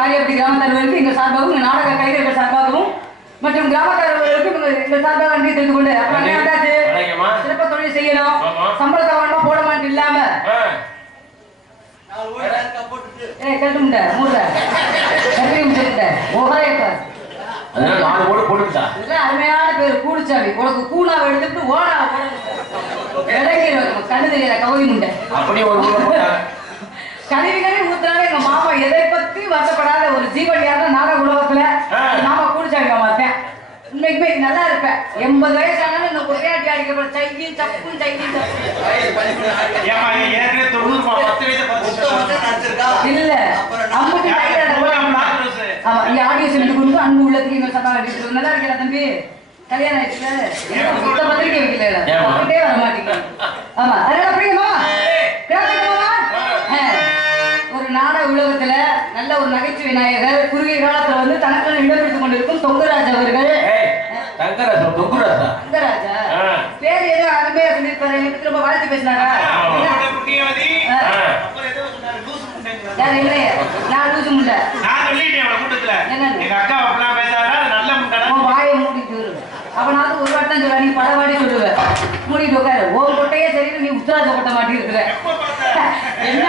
காரியப்பட்டி கிராமத்தார்களுக்கு எங்கள் சார்பாகவும் எங்கள் நாடக கலைஞர்கள் சார்பாகவும் மற்றும் கிராமத்தார்களுக்கு எங்கள் சார்பாக நன்றி தெரிந்து கொண்டு அப்புறம் என்ன வந்தாச்சு சிறப்பு தொழில் செய்யணும் சம்பளத்தை வாங்கணும் போட மாட்டேன் இல்லாம கட்டு முட்டை மூட்டை கட்டி முட்டை அருமையான பேர் கூடுச்சாவி உனக்கு கூணாவை எடுத்துட்டு ஓடா கண்ணு தெரியல கவுரி முண்டை கழிவுகளே ஊத்துறாங்க எங்க மாமா எதை பத்தி வருத்தப்படாத ஒரு ஜீவனியாக நாடக உலகத்துல மாமா கூடுச்சாவி மாமாத்தேன் உண்மைக்குமே நல்லா இருப்பேன் 80 வயசானாலும் இந்த ஒரேடி அடிக்கிற சைகி சப்பு சைகி இல்ல ஆமா இங்க ஆடியோ செஞ்சு கொடுத்து அன்பு உள்ளத்துக்கு இங்க சத்தம் அடிக்கிறது நல்லா இருக்கல தம்பி கல்யாணம் ஆயிடுச்சுல பத்திரிக்கை வைக்கல வர மாட்டீங்க ஆமா அதனால அப்படிங்கம்மா ஒரு நாடக உலகத்துல நல்ல ஒரு நகைச்சுவை நாயகர் குறுகிய காலத்துல வந்து தனக்கு இடம்பெற்றுக் கொண்டிருக்கும் தொங்கராஜ் அவர்கள் தங்கராஜா பேர் ஏதோ அருமையா சொல்லியிருப்பாரு எனக்கு ரொம்ப வாழ்த்து பேசினாரா இல்லையே நான் லூசு முண்டை வாயை மூடிட்டு வருவேன் அவனாவது ஒரு வாட்டி தான் சொல்லுவா நீ பல வாடி சொல்லுவேன் மூடிட்டு உட்காரு ஓ கொட்டையே சரி நீ உத்தராஜ கொட்ட மாட்டி இருக்கிற என்ன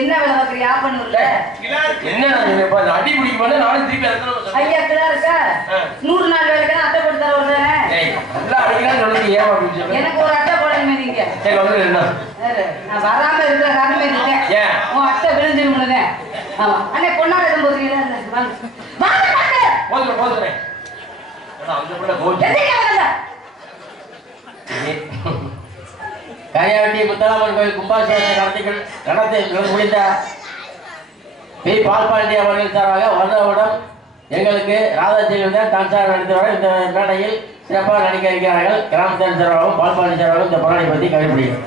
என்ன வேலை பார்க்குறியா பண்ணல என்ன அடி பிடிக்க பண்ண நானும் திருப்பி ஐயா கிளா இருக்கா 100 நாள் வேலைக்கு அட்டை போட்டு தர வருதானே நல்லா அடிக்கலாம் சொல்லுங்க ஏன் அப்படின்னு எனக்கு ஒரு அட்டை போடணுமே நீங்க சரி வந்து என்ன நான் வராம இருக்கிற காரணமே இருக்கேன் உன் அட்டை விழுந்துருமுனே ஆமா அண்ணே பொண்ணாட எதுவும் போதுறீங்களா போதும் போதும் அந்த பிள்ளை போச்சு கரையாவட்டி முத்தாலம்மன் கோயில் கும்பாபிஷேகத்தை நடத்தி முடிந்த பி பால்பாண்டி அவர்கள் சார்பாக வருடம் எங்களுக்கு ராதாச்செல்வன் தான் டான்ஸாக நடத்துவார். இந்த மேடையில் சிறப்பாக நடிக்க இருக்கிறார்கள். கிராமத்தின் சார்பாகவும் பால்பாண்டி சார்பாகவும் இந்த பொருளை பற்றி கண்டுபிடிக்கும்.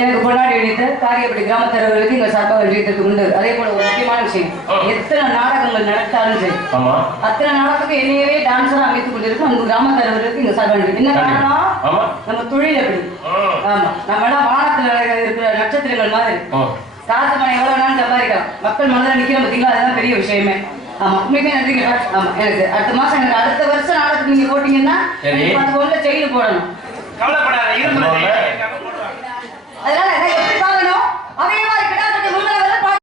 எனக்கு பொன்னாடி அடித்த காரியப்படி கிராமத்தரவர்களுக்கு எங்கள் சார்பாக அறிவித்தது உண்டு. அதே போல ஒரு முக்கியமான விஷயம், எத்தனை நாடகங்கள் நடத்தாலும் சரி அத்தனை நாடகத்துக்கு என்னையவே டான்ஸரா அமைத்துக் கொண்டிருக்கும் அந்த கிராமத்தரவர்களுக்கு எங்க சார்பாக என்ன காரணம், நம்ம தொழில் அப்படி. ஆமா, நம்ம எல்லாம் வானத்துல இருக்கிற நட்சத்திரங்கள் மாதிரி காசு பணம் எவ்வளவு வேணாலும் சம்பாதிக்கலாம், மக்கள் மனதில் நிக்கிற பார்த்தீங்களா, அதுதான் பெரிய விஷயமே. ஆமா, உண்மையுமே நன்றிங்க. ஆமா, எனக்கு அடுத்த மாசம் எனக்கு அடுத்த வருஷம் நாடகத்துக்கு நீங்க போட்டீங்கன்னா 10 பவுன்ல செயின் போடணும். அதனால எப்படி